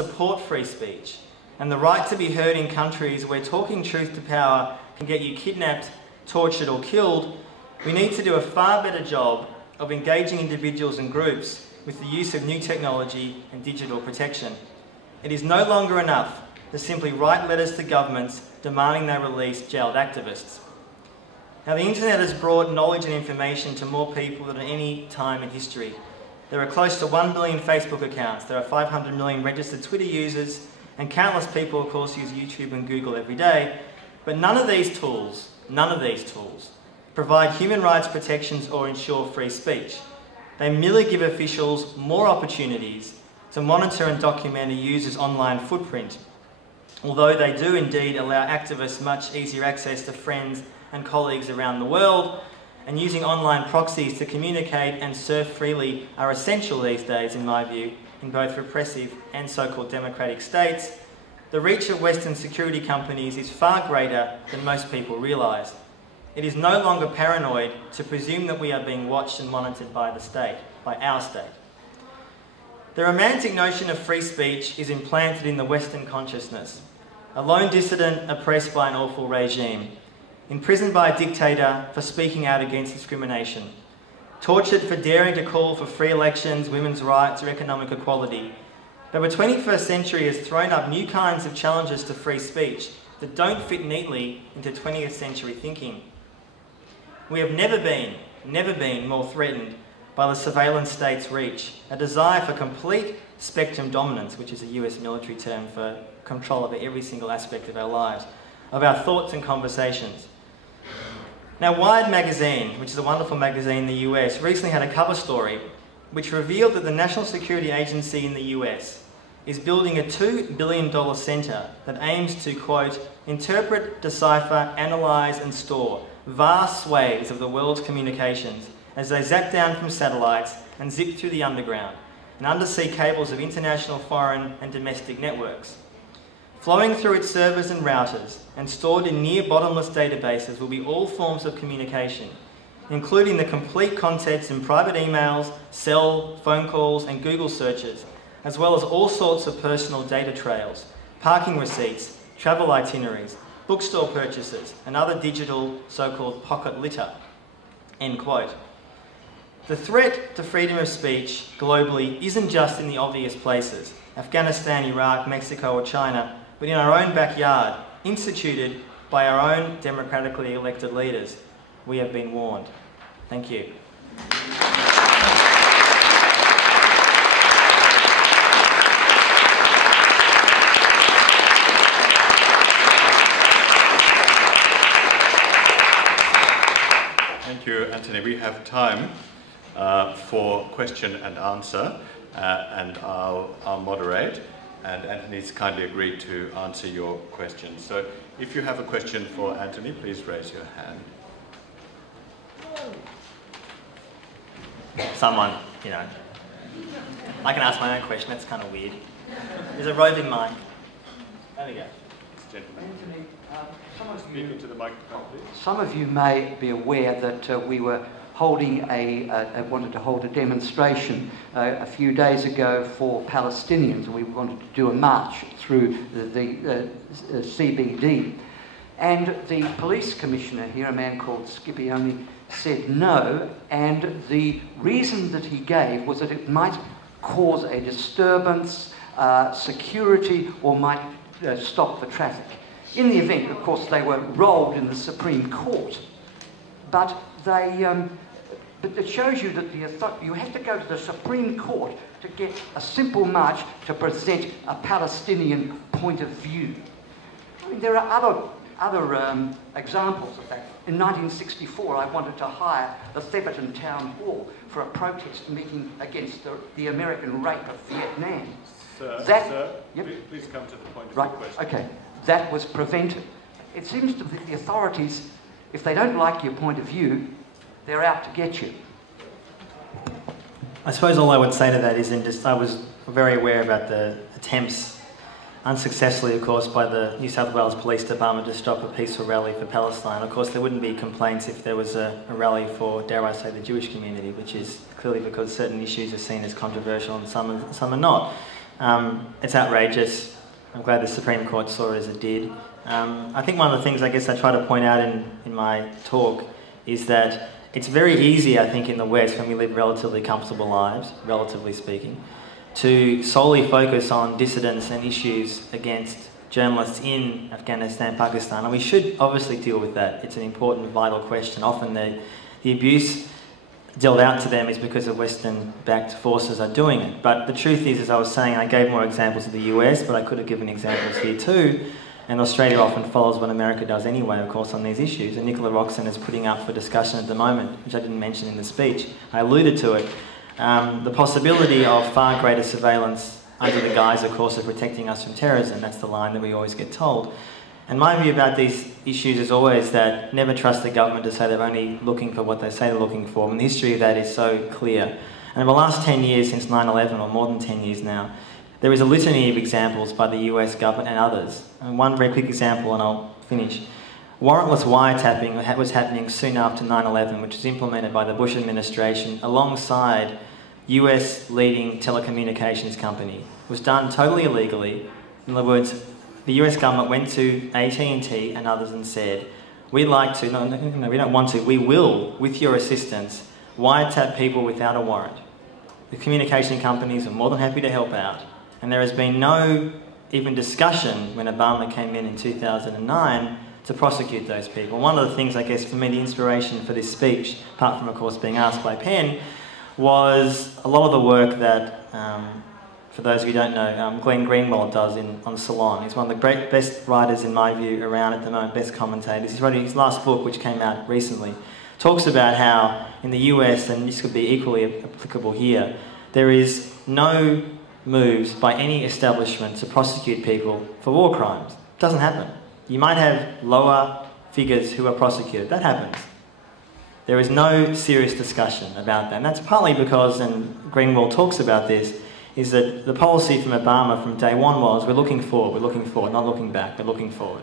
support free speech and the right to be heard in countries where talking truth to power can get you kidnapped, tortured or killed, we need to do a far better job of engaging individuals and groups with the use of new technology and digital protection. It is no longer enough to simply write letters to governments demanding they release jailed activists. Now, the internet has brought knowledge and information to more people than at any time in history. There are close to 1 billion Facebook accounts, there are 500 million registered Twitter users, and countless people, of course, use YouTube and Google every day. But none of these tools provide human rights protections or ensure free speech. They merely give officials more opportunities to monitor and document a user's online footprint, although they do indeed allow activists much easier access to friends and colleagues around the world, and using online proxies to communicate and surf freely are essential these days, in my view, in both repressive and so-called democratic states. The reach of Western security companies is far greater than most people realise. It is no longer paranoid to presume that we are being watched and monitored by the state, by our state. The romantic notion of free speech is implanted in the Western consciousness. A lone dissident oppressed by an awful regime, imprisoned by a dictator for speaking out against discrimination, tortured for daring to call for free elections, women's rights or economic equality. But the 21st century has thrown up new kinds of challenges to free speech that don't fit neatly into 20th century thinking. We have never been more threatened by the surveillance state's reach, a desire for complete spectrum dominance, which is a US military term for control over every single aspect of our lives, of our thoughts and conversations. Now, Wired magazine, which is a wonderful magazine in the US, recently had a cover story which revealed that the National Security Agency in the US is building a $2 billion centre that aims to, quote, interpret, decipher, analyse and store vast swathes of the world's communications as they zap down from satellites and zip through the underground and undersea cables of international, foreign and domestic networks. Flowing through its servers and routers and stored in near bottomless databases will be all forms of communication, including the complete contents in private emails, cell, phone calls and Google searches, as well as all sorts of personal data trails, parking receipts, travel itineraries, bookstore purchases and other digital so-called pocket litter, end quote. The threat to freedom of speech globally isn't just in the obvious places, Afghanistan, Iraq, Mexico or China, but in our own backyard, instituted by our own democratically elected leaders. We have been warned. Thank you. Thank you, Anthony. We have time for question and answer, and I'll moderate. And Anthony's kindly agreed to answer your questions. So if you have a question for Anthony, please raise your hand. Someone, you know. I can ask my own question, that's kind of weird. There's a roving mic. There we go. Gentlemen. Anthony, Speak into the microphone, please. some of you may be aware that we were holding wanted to hold a demonstration a few days ago for Palestinians. We wanted to do a march through the CBD. And the police commissioner here, a man called Scipione, said no, and the reason that he gave was that it might cause a disturbance, security, or might stop the traffic. In the event, of course, they were rolled in the Supreme Court, but but it shows you that you have to go to the Supreme Court to get a simple march to present a Palestinian point of view. I mean, there are other examples of that. In 1964, I wanted to hire the Theberton Town Hall for a protest meeting against the American rape of Vietnam. Sir, yep. please come to the point of Right, the question. okay. That was prevented. It seems to be the authorities, if they don't like your point of view, they're out to get you. I suppose all I would say to that is I was very aware about the attempts, unsuccessfully of course, by the New South Wales Police Department to stop a peaceful rally for Palestine. Of course, there wouldn't be complaints if there was a rally for, dare I say, the Jewish community, which is clearly because certain issues are seen as controversial and some are not. It's outrageous. I'm glad the Supreme Court saw it as it did. I think one of the things I guess I try to point out in my talk is that it's very easy, I think, in the West, when we live relatively comfortable lives, relatively speaking, to solely focus on dissidents and issues against journalists in Afghanistan, Pakistan, and we should obviously deal with that. It's an important, vital question. Often the abuse dealt out to them is because the Western-backed forces are doing it. But the truth is, as I was saying, I gave more examples of the US, but I could have given examples here too. And Australia often follows what America does anyway, of course, on these issues. And Nicola Roxon is putting up for discussion at the moment, which I didn't mention in the speech. I alluded to it. The possibility of far greater surveillance under the guise, of course, of protecting us from terrorism. That's the line that we always get told. And my view about these issues is always that never trust the government to say they're only looking for what they say they're looking for. And the history of that is so clear. And in the last 10 years, since 9/11, or more than 10 years now, there is a litany of examples by the US government and others. And one very quick example, and I'll finish. Warrantless wiretapping was happening soon after 9/11, which was implemented by the Bush administration alongside US leading telecommunications company. It was done totally illegally. In other words, the US government went to AT&T and others and said, we'd like to, no, we don't want to, we will, with your assistance, wiretap people without a warrant. The communication companies are more than happy to help out. And there has been no even discussion when Obama came in 2009 to prosecute those people. One of the things, I guess, for me, the inspiration for this speech, apart from, of course, being asked by Penn, was a lot of the work that, for those of you who don't know, Glenn Greenwald does on Salon. He's one of the best writers, in my view, around at the moment, best commentators. He's writing his last book, which came out recently, talks about how in the US, and this could be equally applicable here, there is no moves by any establishment to prosecute people for war crimes. It doesn't happen. You might have lower figures who are prosecuted. That happens. There is no serious discussion about that. And that's partly because, and Greenwald talks about this, is that the policy from Obama from day one was, we're looking forward, not looking back, we're looking forward.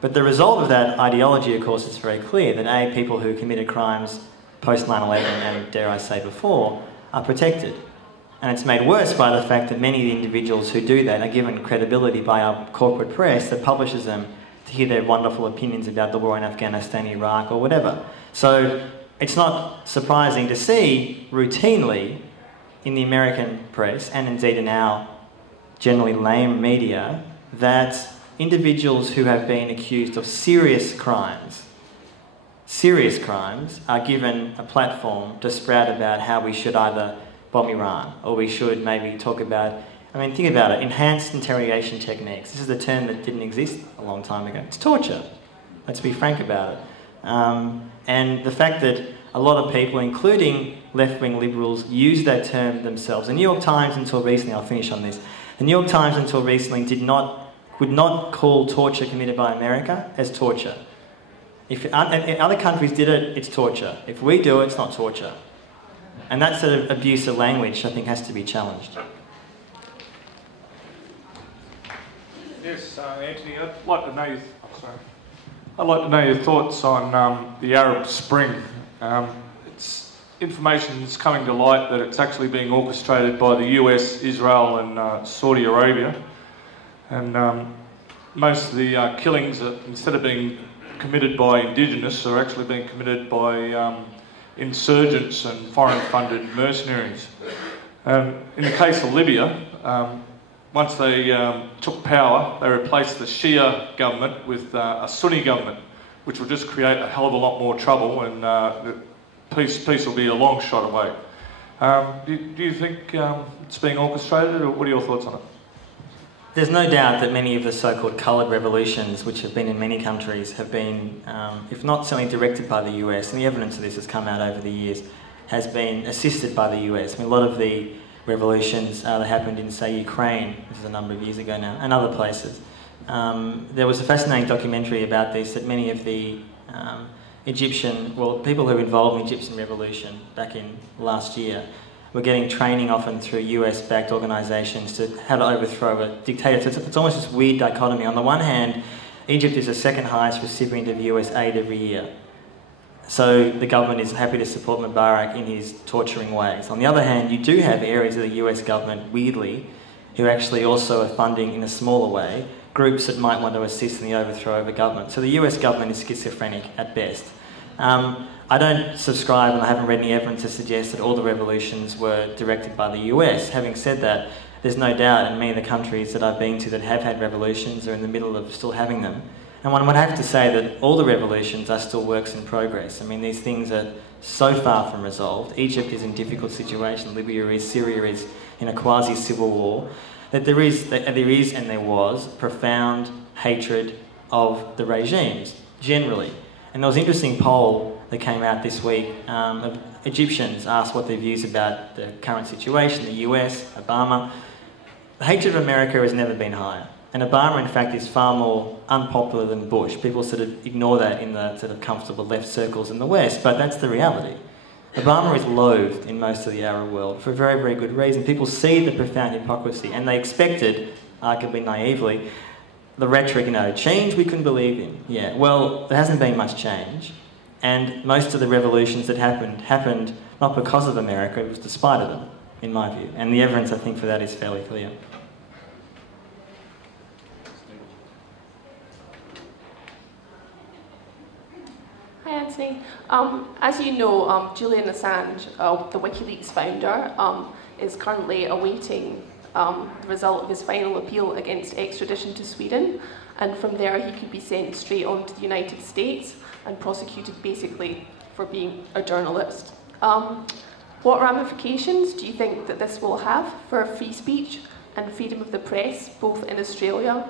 But the result of that ideology, of course, is very clear, that A, people who committed crimes post 9/11 and, dare I say, before, are protected. And it's made worse by the fact that many of the individuals who do that are given credibility by our corporate press that publishes them to hear their wonderful opinions about the war in Afghanistan, Iraq, or whatever. So it's not surprising to see routinely in the American press, and indeed in our generally lame media, that individuals who have been accused of serious crimes are given a platform to sprout about how we should either bomb Iran, or we should maybe talk about, I mean, think about it, enhanced interrogation techniques. This is a term that didn't exist a long time ago. It's torture. Let's be frank about it. And the fact that a lot of people, including left-wing liberals, use that term themselves. The New York Times, until recently, I'll finish on this, the New York Times until recently would not call torture committed by America as torture. If other countries did it, it's torture. If we do it, it's not torture. And that sort of abuse of language, I think, has to be challenged. Yes, Anthony, I'd like to know your thoughts on the Arab Spring. Information is coming to light that it's actually being orchestrated by the US, Israel and Saudi Arabia. And most of the killings, instead of being committed by indigenous, are actually being committed by insurgents and foreign-funded mercenaries. In the case of Libya, once they took power, they replaced the Shia government with a Sunni government, which will just create a hell of a lot more trouble, and peace will be a long shot away. Do you think it's being orchestrated, or what are your thoughts on it? There's no doubt that many of the so-called coloured revolutions, which have been in many countries, have been, if not certainly directed by the US, and the evidence of this has come out over the years, has been assisted by the US. I mean, a lot of the revolutions that happened in, say, Ukraine, this is a number of years ago now, and other places. There was a fascinating documentary about this, that many of the people who were involved in the Egyptian revolution back in last year were getting training often through US-backed organisations to how to overthrow a dictator. So it's almost this weird dichotomy. On the one hand, Egypt is the second highest recipient of US aid every year. So the government is happy to support Mubarak in his torturing ways. On the other hand, you do have areas of the US government, weirdly, who actually also are funding, in a smaller way, groups that might want to assist in the overthrow of a government. So the US government is schizophrenic at best. I don't subscribe, and I haven't read any evidence to suggest that all the revolutions were directed by the US. Having said that, there's no doubt in many of the countries that I've been to that have had revolutions are in the middle of still having them. And one would have to say that all the revolutions are still works in progress. I mean, these things are so far from resolved. Egypt is in a difficult situation. Libya is, Syria is in a quasi-civil war. That there is and there was profound hatred of the regimes, generally. And there was an interesting poll that came out this week of Egyptians asked what their views about the current situation, the US, Obama. The hatred of America has never been higher. And Obama, in fact, is far more unpopular than Bush. People sort of ignore that in the sort of comfortable left circles in the West, but that's the reality. Obama is loathed in most of the Arab world for a very, very good reason. People see the profound hypocrisy, and they expected, arguably naively, the rhetoric, change we couldn't believe in. Yeah, well, there hasn't been much change, and most of the revolutions that happened not because of America, it was despite of them, in my view. And the evidence, I think, for that is fairly clear. Hi, Antony. As you know, Julian Assange, the WikiLeaks founder, is currently awaiting the result of his final appeal against extradition to Sweden, and from there he could be sent straight on to the United States and prosecuted basically for being a journalist. What ramifications do you think that this will have for free speech and freedom of the press, both in Australia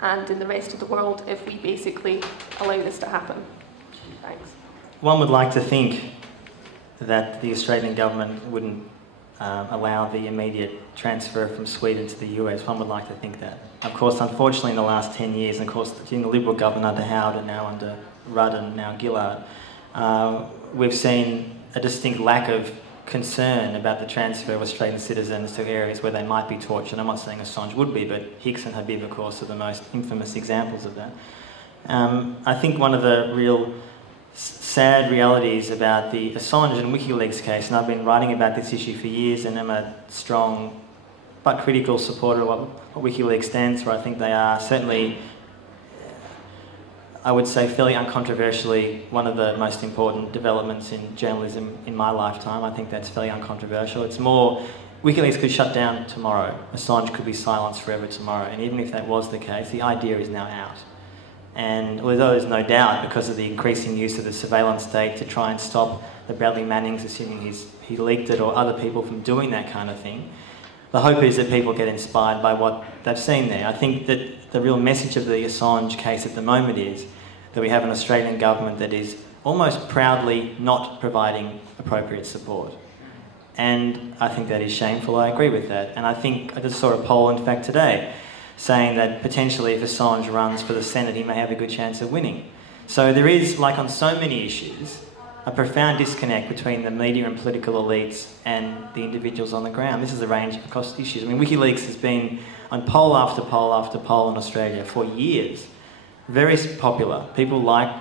and in the rest of the world, if we basically allow this to happen? Thanks. One would like to think that the Australian government wouldn't allow the immediate transfer from Sweden to the US. One would like to think that. Of course, unfortunately, in the last 10 years, and of course, in the Liberal government under Howard and now under Rudd and now Gillard, we've seen a distinct lack of concern about the transfer of Australian citizens to areas where they might be tortured. I'm not saying Assange would be, but Hicks and Habib, of course, are the most infamous examples of that. I think one of the real sad realities about the Assange and WikiLeaks case, and I've been writing about this issue for years and am a strong but critical supporter of what WikiLeaks stands for. I think they are certainly, I would say fairly uncontroversially, one of the most important developments in journalism in my lifetime. I think that's fairly uncontroversial. It's more, WikiLeaks could shut down tomorrow. Assange could be silenced forever tomorrow. And even if that was the case, the idea is now out. And although there's no doubt, because of the increasing use of the surveillance state to try and stop the Bradley Mannings, assuming he leaked it, or other people from doing that kind of thing, the hope is that people get inspired by what they've seen there. I think that the real message of the Assange case at the moment is that we have an Australian government that is almost proudly not providing appropriate support. And I think that is shameful. I agree with that. And I think, I just saw a poll, in fact, today, saying that potentially if Assange runs for the Senate, he may have a good chance of winning. So there is, like on so many issues, a profound disconnect between the media and political elites and the individuals on the ground. This is a range across issues. I mean, WikiLeaks has been on poll after poll after poll in Australia for years. Very popular. People like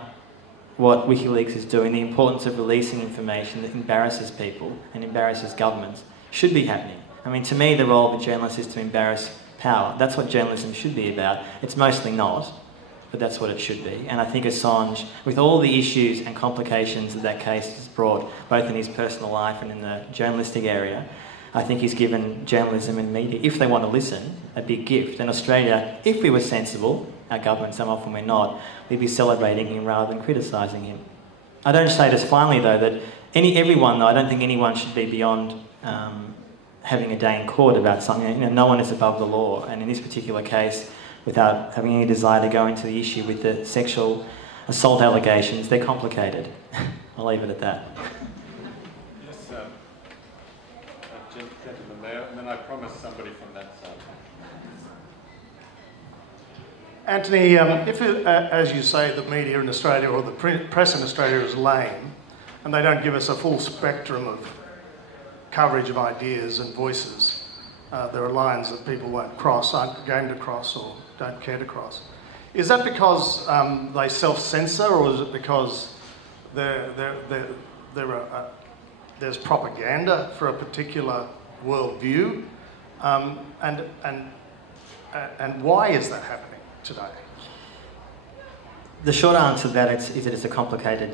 what WikiLeaks is doing. The importance of releasing information that embarrasses people and embarrasses governments should be happening. I mean, to me, the role of a journalist is to embarrass power. That's what journalism should be about. It's mostly not, but that's what it should be. And I think Assange, with all the issues and complications that case has brought, both in his personal life and in the journalistic area, I think he's given journalism and media, if they want to listen, a big gift. And Australia, if we were sensible, our government, some often we're not, we'd be celebrating him rather than criticising him. I don't say this finally, though, that everyone, though, I don't think anyone should be beyond having a day in court about something. No one is above the law, and in this particular case, without having any desire to go into the issue with the sexual assault allegations, they're complicated. I'll leave it at that. Yes, gentleman there, and then I promise somebody from that side. Antony, if, as you say, the media in Australia or the press in Australia is lame, and they don't give us a full spectrum of coverage of ideas and voices, there are lines that people won't cross, aren't going to cross, or don't care to cross. Is that because they self-censor, or is it because there's propaganda for a particular worldview? And why is that happening today? The short answer to that is that it's a complicated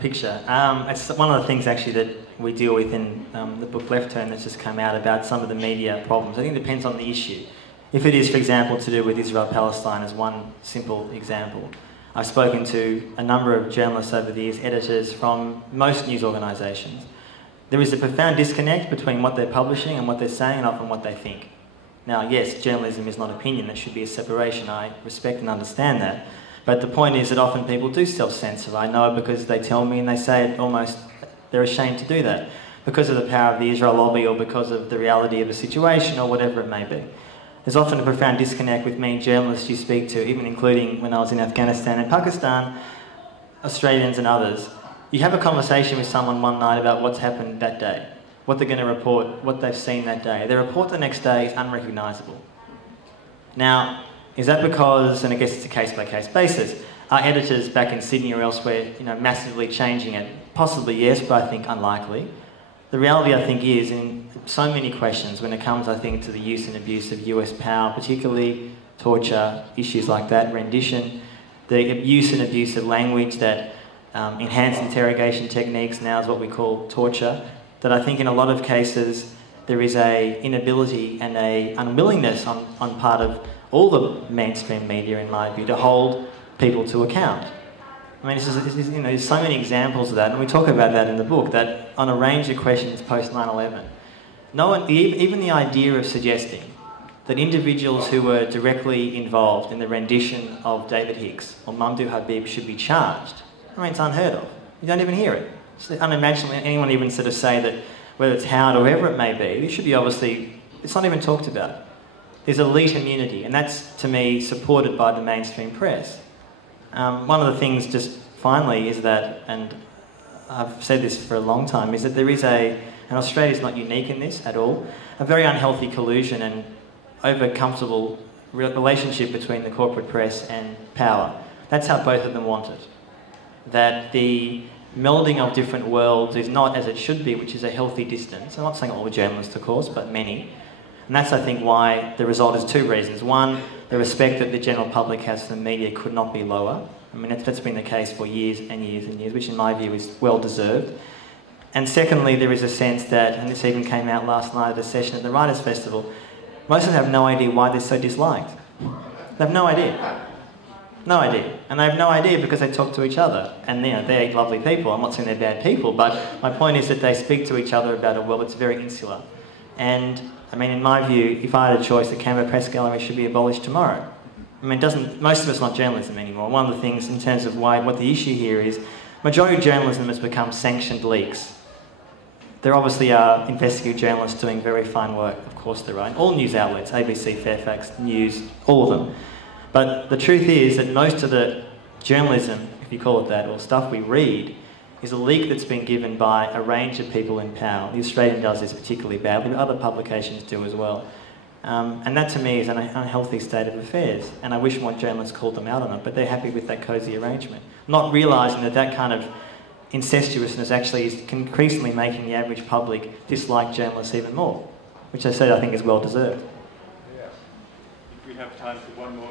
picture. It's one of the things actually that we deal with in the book Left Turn that's just come out about some of the media problems. I think it depends on the issue. If it is, for example, to do with Israel-Palestine as one simple example, I've spoken to a number of journalists over the years, editors from most news organisations. There is a profound disconnect between what they're publishing and what they're saying and often what they think. Now, yes, journalism is not opinion. There should be a separation. I respect and understand that. But the point is that often people do self-censor. I know because they tell me and they say it almost, they're ashamed to do that because of the power of the Israel lobby or because of the reality of the situation or whatever it may be. There's often a profound disconnect with me, journalists you speak to, even including when I was in Afghanistan and Pakistan, Australians and others. You have a conversation with someone one night about what's happened that day, what they're going to report, what they've seen that day. Their report the next day is unrecognisable. Now, is that because, and I guess it's a case-by-case basis, are editors back in Sydney or elsewhere, massively changing it? Possibly yes, but I think unlikely. The reality, I think, is in so many questions when it comes, I think, to the use and abuse of US power, particularly torture, issues like that, rendition, the use and abuse of language that enhanced interrogation techniques now is what we call torture, that I think in a lot of cases there is a inability and a unwillingness on part of all the mainstream media, in my view, to hold people to account. I mean, there's so many examples of that, and we talk about that in the book, that on a range of questions post 9/11, no one, even the idea of suggesting that individuals who were directly involved in the rendition of David Hicks or Mamdouh Habib should be charged, I mean, it's unheard of. You don't even hear it. It's unimaginable anyone even sort of say that, whether it's Howard or whoever it may be, it should be obviously, it's not even talked about. There's elite immunity, and that's, to me, supported by the mainstream press. One of the things, just finally, is that, and I've said this for a long time, is that there is and Australia's not unique in this at all, a very unhealthy collusion and over-comfortable relationship between the corporate press and power. That's how both of them want it. That the melding of different worlds is not as it should be, which is a healthy distance. I'm not saying all the journalists, of course, but many. And that's, I think, why the result is two reasons. One, the respect that the general public has for the media could not be lower. I mean, that's been the case for years and years and years, which in my view is well deserved. And secondly, there is a sense that, and this even came out last night at a session at the Writers' Festival, most of them have no idea why they're so disliked. They have no idea. No idea. And they have no idea because they talk to each other. And, they're lovely people. I'm not saying they're bad people, but my point is that they speak to each other about a world that's very insular. And, I mean, in my view, if I had a choice, the Canberra Press Gallery should be abolished tomorrow. I mean, most of it's not journalism anymore. One of the things in terms of what the issue here is, majority of journalism has become sanctioned leaks. There obviously are investigative journalists doing very fine work, of course there are, in all news outlets, ABC, Fairfax, News, all of them. But the truth is that most of the journalism, if you call it that, or stuff we read, is a leak that's been given by a range of people in power. The Australian does this particularly badly, but other publications do as well. And that to me is an unhealthy state of affairs, and I wish more journalists called them out on it, but they're happy with that cosy arrangement, not realising that that kind of incestuousness actually is increasingly making the average public dislike journalists even more, which I said I think is well deserved. Yeah. If we have time for one more